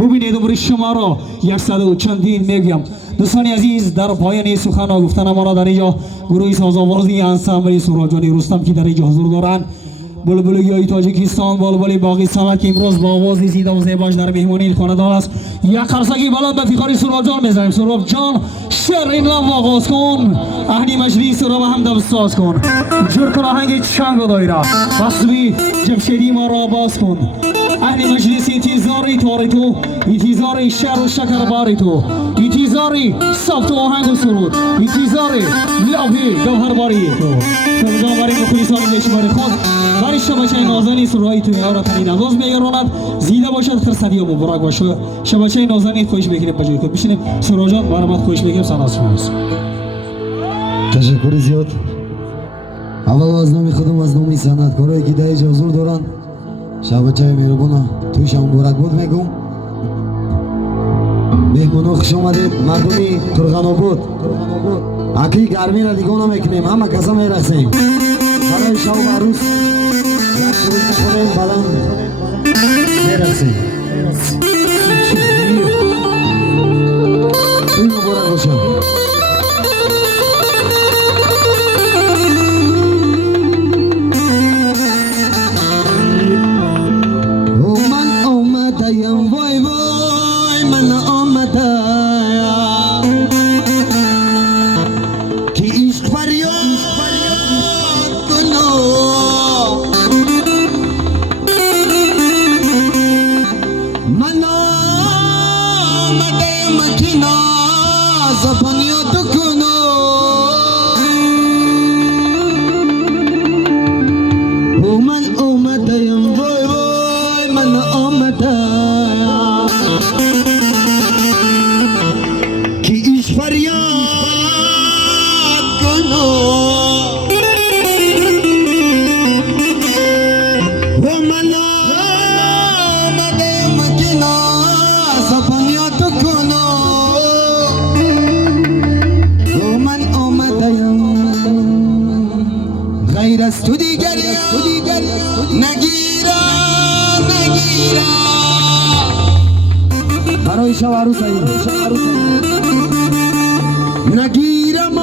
ببینید عمر شما را 100 و چندین میگم. دوستان عزیز، در پایان سخن گفتن ما را در اینجا گروه سازآوازی انسامبل سوراجانی رستم که در اینجا حضور دارند، بلبلگی تاجیکستان، بلبل باقیستان که امروز با آواز زیبا و زیباش در مهمانی خانه‌دار است، یک قرصگی بلند به فخاری سهراب جان می‌زنیم. سهراب جان شعر این لب آغاز کن، اهلی مجلس را هم دبستاز کن، جور کن آهنگ چنگ و دایره، بسوی جمشیدی ما را باز کن. اهل مجلس انتظاری توری تو، انتظاری شعر و شکر باری تو، انتظاری صفت و آهنگ و سرود، انتظاری لبی گوهر باری تو. سرجان باری که خوی سال میشه باری خود باری شبچه نازنی سرایی توی آورا تنی نواز میگراند، زیده باشد خرسدی و مبارک باشه. شبچه نازنی خویش بگیریم بجای خود بشینیم. سراجان برامت خویش بگیریم سناس کنیم. تشکر زیاد. اول از نام خودم از نام صنعتکارایی که در اینجا حضور دارند شبچه‌ی مهربان تویش هم مبارک بود میگم. مهمونا خوش آمدید. مردمی قرغن آباد اکی گرمی را دیگه نمیکنیم، همه کسا میرقصیم برای شب و عروس یک سرود میکنیم بلند میرقصیم. توی مبارک باشه. تو دیگر نگیرم برای شب عروس نگیرم